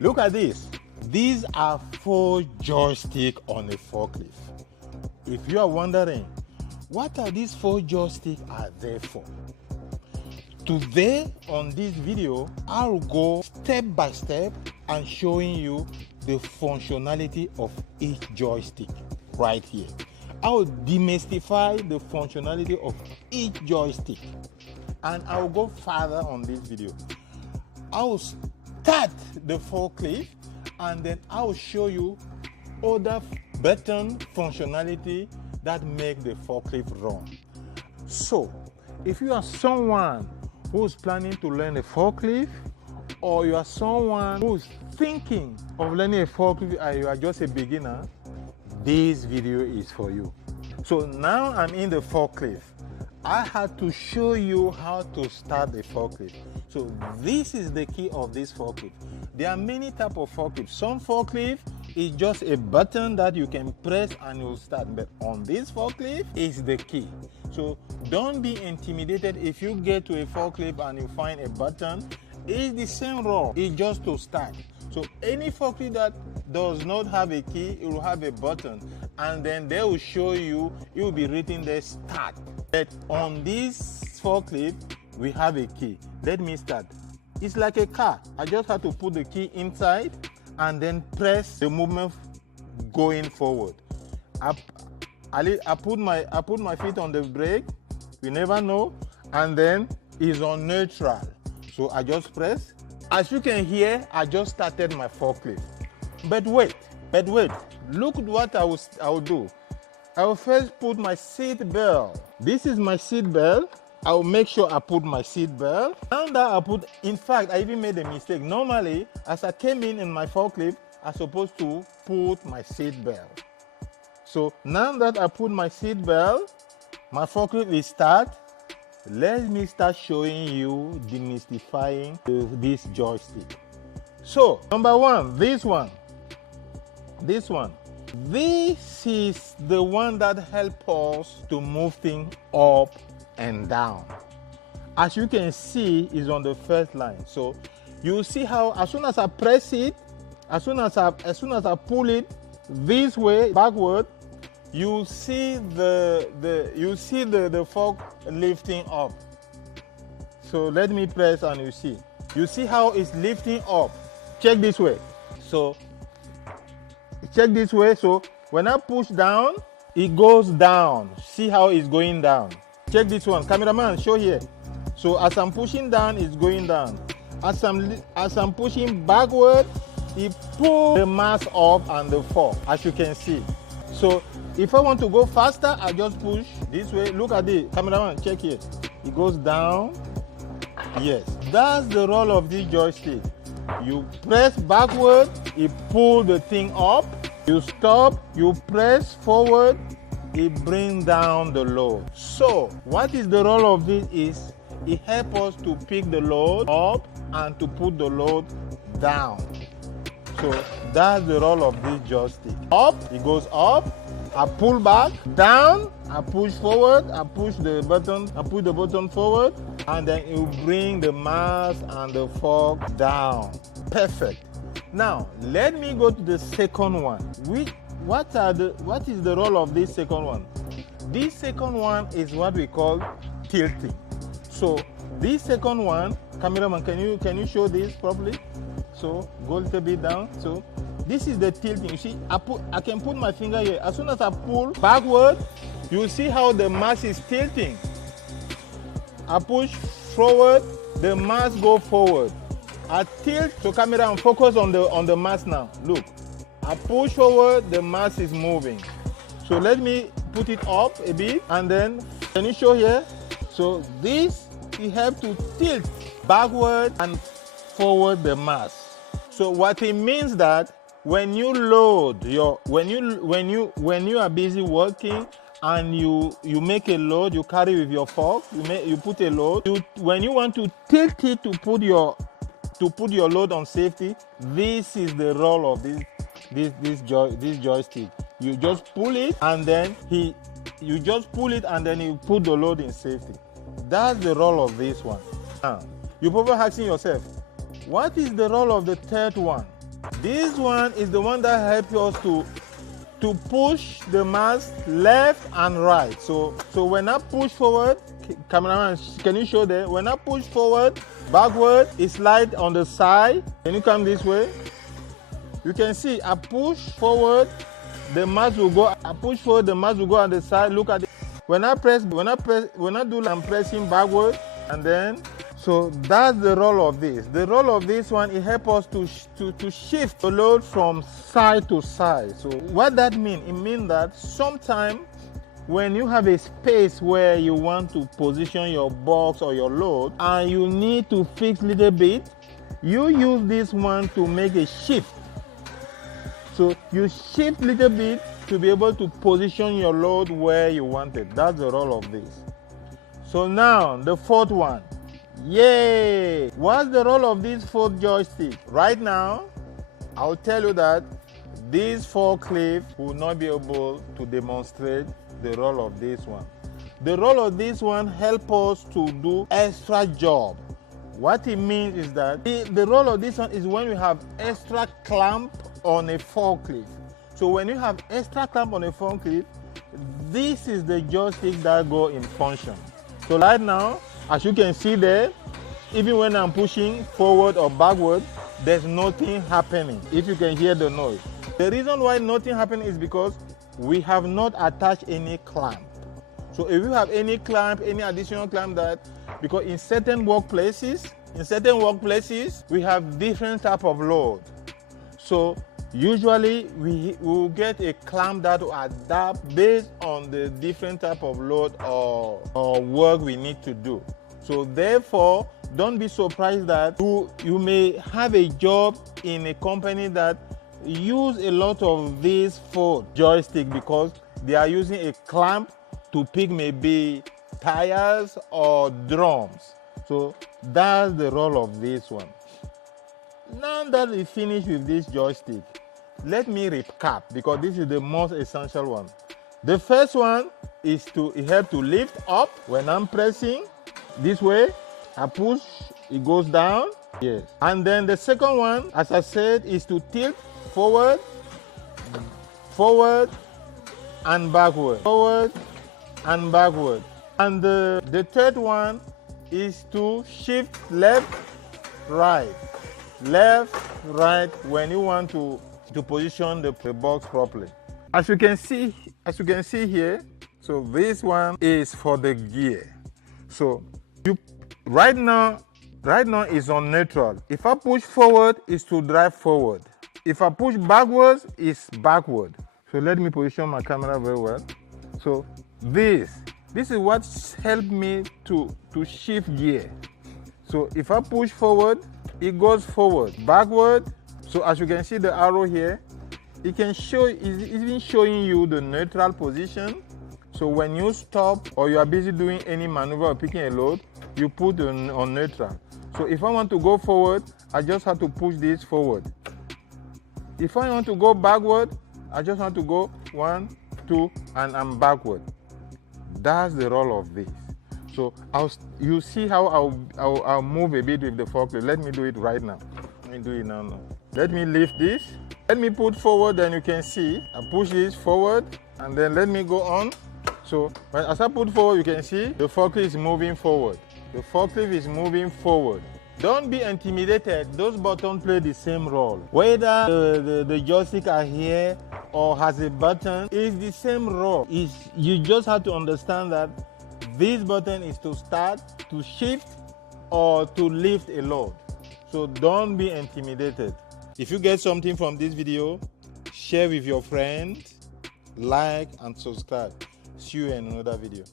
Look at this. These are 4 joysticks on a forklift. If you are wondering, what are these 4 joysticks are there for? Today on this video, I'll go step by step and showing you the functionality of each joystick right here. I'll demystify the functionality of each joystick, and I'll go further on this video. I'll start the forklift and then I'll show you other button functionality that make the forklift run. So if you are someone who's planning to learn a forklift, or you are someone who's thinking of learning a forklift and you are just a beginner, this video is for you. So now I'm in the forklift. I had to show you how to start the forklift. So this is the key of this forklift. There are many types of forklifts. Some forklift is just a button that you can press and you'll start. But on this forklift is the key. So don't be intimidated if you get to a forklift and you find a button. It's the same role. It's just to start. So any forklift that does not have a key, it will have a button, and then they will show you, it will be written there start. But on this forklift, we have a key. Let me start. It's like a car. I just have to put the key inside and then press the movement going forward. I put my feet on the brake. You never know, and then it's on neutral. So I just press. As you can hear, I just started my forklift. But wait, look what I will do. I will first put my seat belt. This is my seat belt. I will make sure I put my seat belt. Now that in fact, I even made a mistake. Normally, as I came in my forklift, I'm supposed to put my seat belt. So now that I put my seat belt, my forklift is start. Let me start showing you demystifying this joystick. So number one, this one. This is the one that helps us to move things up and down. As you can see, is on the first line. So you see how as soon as I press it, as soon as I pull it this way backward, you see the fork lifting up. So let me press and you see how it's lifting up. Check this way. So check this way. So when I push down, it goes down. See how it's going down. Check this one. Cameraman, show here. So as I'm pushing down, it's going down. As I'm pushing backward, it pulls the mass up and the fork, as you can see. So if I want to go faster, I just push this way. Look at it. Cameraman, check here. It goes down. Yes, that's the role of this joystick. You press backward, it pulls the thing up. You stop, you press forward, it brings down the load. So what is the role of this is it helps us to pick the load up and to put the load down. So that's the role of this joystick. Up, it goes up. I pull back, down, I push forward, I push the button forward, and then it will bring the mass and the fork down. Perfect. Now let me go to the second one. What is the role of this second one? This second one is what we call tilting. So this second one, cameraman, can you show this properly? So go a little bit down. So this is the tilting. You see, I can put my finger here. As soon as I pull backward, you see how the mass is tilting. I push forward, the mass go forward. I tilt, so camera and focus on the mass now. Look, I push forward, the mass is moving. So let me put it up a bit, and then can you show here? So this it helps to tilt backward and forward the mass. So what it means that when you load when you are busy working and you make a load, you carry with your fork, you put a load. When you want to tilt it to put your load on safety, this is the role of this joystick. You just pull it and then you put the load in safety. That's the role of this one. Now, you're probably asking yourself, what is the role of the third one? This one is the one that helps us to push the mast left and right. So when I push forward, cameraman, can you show there? When I push forward, backward, it slides on the side. Can you come this way? You can see I push forward, the mast will go. I push forward, the mast will go on the side. Look at it. When I do, I'm pressing backward, and then, so that's the role of this. The role of this one, it helps us to shift the load from side to side. So what that means, it means that sometimes when you have a space where you want to position your box or your load and you need to fix a little bit, you use this one to make a shift. So you shift a little bit to be able to position your load where you want it. That's the role of this. So now the fourth one. Yay! What's the role of this fourth joystick? Right now, I'll tell you that this forklift will not be able to demonstrate the role of this one. The role of this one helps us to do extra job. What it means is that the role of this one is when you have extra clamp on a forklift. So when you have extra clamp on a forklift, this is the joystick that go in function. So right now, as you can see there, even when I'm pushing forward or backward, there's nothing happening, if you can hear the noise. The reason why nothing happening is because we have not attached any clamp. So if you have any clamp, any additional clamp, that, because in certain workplaces, we have different type of load. So usually we will get a clamp that will adapt based on the different type of load or work we need to do. So therefore, don't be surprised that you may have a job in a company that use a lot of these four joysticks because they are using a clamp to pick maybe tires or drums. So that's the role of this one. Now that we finish with this joystick, let me recap because this is the most essential one. The first one is it helps to lift up. When I'm pressing this way, I push, it goes down. Yes. And then the second one, as I said, is to tilt forward, and backward, forward and backward. And the third one is to shift left, right when you want to position the box properly. As you can see here, so this one is for the gear. So right now is on neutral. If I push forward, is to drive forward. If I push backwards, it's backward. So let me position my camera very well. So this is what helped me to shift gear. So if I push forward, it goes forward, backward. So as you can see the arrow here, it can show, it's even showing you the neutral position. So when you stop or you are busy doing any maneuver or picking a load, you put on neutral. So if I want to go forward, I just have to push this forward. If I want to go backward, I just want to go 1, 2, and I'm backward. That's the role of this. So you see how I'll move a bit with the forklift. Let me do it right now. Let me do it now. Let me lift this. Let me put forward, then you can see. I push this forward, and then let me go on. So as I put forward, you can see the forklift is moving forward. The forklift is moving forward. Don't be intimidated. Those buttons play the same role. Whether the joystick are here or has a button, it's the same role. You just have to understand that this button is to start, to shift, or to lift a load. So don't be intimidated. If you get something from this video, share with your friends, like and subscribe. See you in another video.